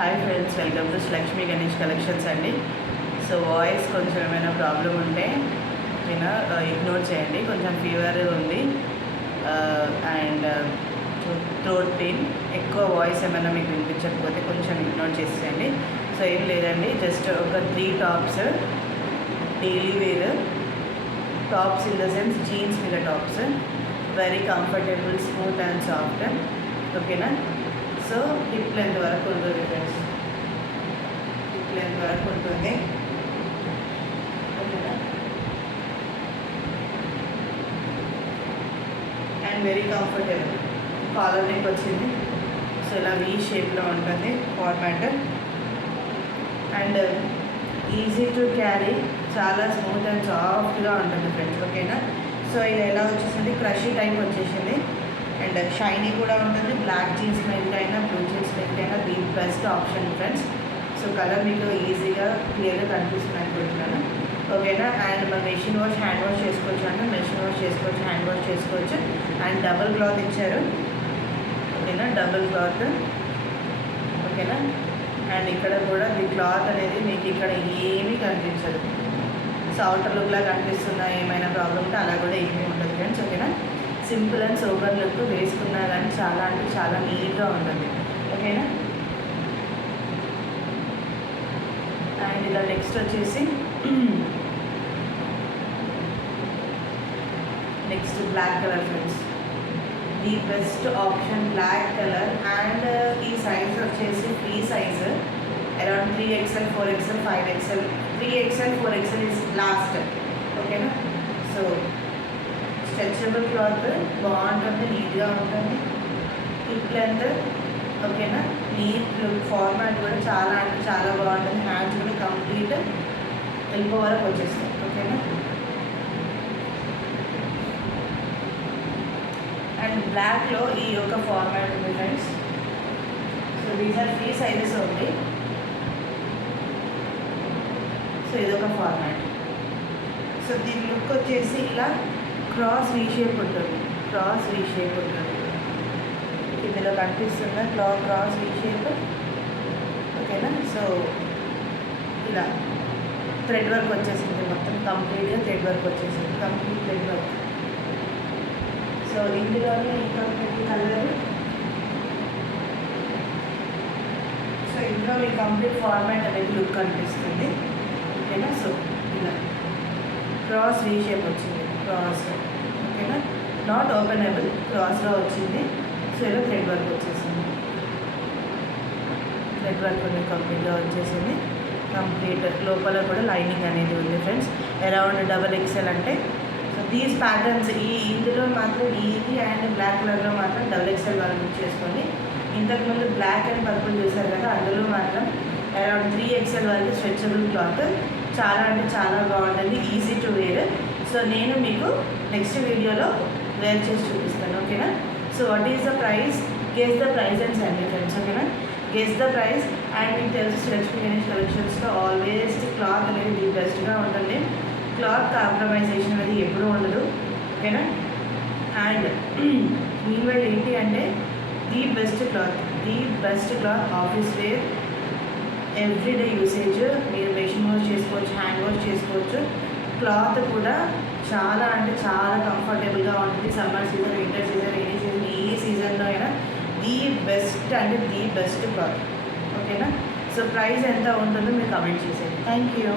Hi friends, welcome to Lakshmi Ganesh collections అండి. So voice కొంచెం ఏమైనా ప్రాబ్లం ఉంటే ఇగ్నోర్ చేయండి. కొంచెం ఫీవర్ ఉంది అండ్ థ్రోట్ పెయిన్, ఎక్కువ వాయిస్ ఏమైనా మీకు వినిపించకపోతే కొంచెం ఇగ్నోర్ చేసేయండి. సో ఏం లేదండి, జస్ట్ ఒక 3 tops, daily wear tops in the sense jeans మీద tops, very comfortable, smooth and soft. ఓకేనా? సో హిప్ లెంత్ వరకు ఉంటుంది ఫ్రెండ్స్, హిప్ లెంత్ వరకు ఉంటుంది. ఓకేనా? And very comfortable. Collar neck వచ్చింది. సో ఇలా వీ షేప్లో ఉంటుంది format and easy to carry, చాలా స్మూత్ అండ్ సాఫ్ట్గా ఉంటుంది ఫ్రెండ్స్. ఓకేనా? సో ఇది ఎలా వచ్చేసింది, క్రషీ టైప్ వచ్చేసింది అండ్ షైనీ కూడా ఉంటుంది. బ్లాక్ జీన్స్ మీదకైనా, blue jeans మీదకైనా the best option friends. So colour మీకు ఈజీగా క్లియర్గా కనిపిస్తుంది అనుకుంటున్నాను. ఓకేనా? అండ్ మన మెషిన్ వాష్, హ్యాండ్ వాష్ చేసుకోవచ్చు అంటే మెషిన్ వాష్ చేసుకోవచ్చు, హ్యాండ్ వాష్ చేసుకోవచ్చు. అండ్ డబుల్ క్లాత్ ఇచ్చారు. ఓకేనా? Double cloth. ఓకేనా? అండ్ ఇక్కడ కూడా ది క్లాత్ అనేది మీకు ఇక్కడ ఏమీ కనిపించదు. సో అవుటర్ లుక్లా కనిపిస్తుందా, ఏమైనా ప్రాబ్లం ఉంటే అలా కూడా ఏమీ ఉండదు ఫ్రెండ్స్. ఓకేనా? సింపుల్ అండ్ సూపర్ లుక్, వేసుకున్నా కానీ చాలా అంటే చాలా నీట్గా ఉంటుంది. ఓకేనా? అండ్ ఇలా నెక్స్ట్ వచ్చేసి next black colour friends, the best option black colour. And ఈ సైజ్ వచ్చేసి free size, around 3XL, 4XL, 5XL. 3XL, 4XL is last. ఓకేనా? సో స్ట్రెచబుల్ క్లాత్, బాగుంటుంది, నీట్గా ఉంటుంది. Hip length. ఓకేనా? నీట్ లుక్, ఫార్మాట్ కూడా చాలా అంటే చాలా బాగుంటుంది. హ్యాండ్స్ కూడా కంప్లీట్ ఎల్బో వరకు వచ్చేస్తాయి. ఓకేనా? అండ్ బ్లాక్లో ఈ యొక్క ఫార్మాట్ ఉంది friends. So these are free sizes ఉంది. సో ఇదొక ఫార్మాట్. సో దీని లుక్ వచ్చేసి ఇలా క్రాస్ వీ షేప్ ఉంటుంది, క్రాస్ వీ షేప్ ఉంటుంది. ఇందులో కనిపిస్తుందా క్రాస్ వీ షేప్? ఓకేనా? సో ఇలా థ్రెడ్ వర్క్ వచ్చేసింది, మొత్తం కంప్లీట్గా థ్రెడ్ వర్క్ వచ్చేసింది, కంప్లీట్ థ్రెడ్ వర్క్. సో ఇందులోనే ఇంకా కలర్. సో ఇందులో మీ కంప్లీట్ ఫార్మాట్ అనేది లుక్ కనిపిస్తుంది. ఓకేనా? సో ఇలా క్రాస్ వీ షేప్ వచ్చింది, క్రాస్. ఓకేనా? నాట్ ఓపెనబుల్, క్రాస్లో వచ్చింది. సో ఇలా థ్రెడ్ వర్క్ వచ్చేసింది, థ్రెడ్ వర్క్ అనేది కంప్లీట్గా వచ్చేసింది. కంప్లీట్ లోపల కూడా లైనింగ్ అనేది ఉంది ఫ్రెండ్స్. అరౌండ్ XXL అంటే సో దీస్ ప్యాటర్న్స్ ఇందులో మాత్రం ఇది అండ్ బ్లాక్ కలర్లో మాత్రం XXL వాళ్ళు బుక్ చేసుకోండి. ఇంతకుముందు బ్లాక్ అండ్ పర్పుల్ చూసారు కదా, అందులో మాత్రం అరౌండ్ 3XL వరకు స్ట్రెచబుల్ క్లాత్, చాలా అంటే చాలా బాగుంటుంది, ఈజీ టు వేర్. సో నేను మీకు నెక్స్ట్ వీడియోలో వేర్ చేసి చూపిస్తాను. ఓకేనా? So what is the price, guess the price and send friends. ఓకేనా? Guess the price. అండ్ మీకు తెలుసు లక్ష్మీ గణేష్ కలెక్షన్స్లో ఆల్వేస్ క్లాత్ అనేది ది బెస్ట్గా ఉంటుంది. క్లాత్ కాంప్రమైజేషన్ అనేది ఎప్పుడూ ఉండదు. ఓకేనా? అండ్ మీన్వైల్ ఏంటి అంటే the best cloth office wear, everyday usage. మీరు మెషిన్ వాష్ చేసుకోవచ్చు, హ్యాండ్ వాష్ చేసుకోవచ్చు. క్లాత్ కూడా చాలా అంటే చాలా కంఫర్టబుల్గా ఉంటుంది. Summer season, winter season, rainy season, ఏ సీజన్లో అయినా ది బెస్ట్ అంటే ది బెస్ట్ క్లాత్. ఓకేనా? సో ప్రైస్ ఎంత ఉంటుందో మీరు కమెంట్ చేసేయండి. Thank you.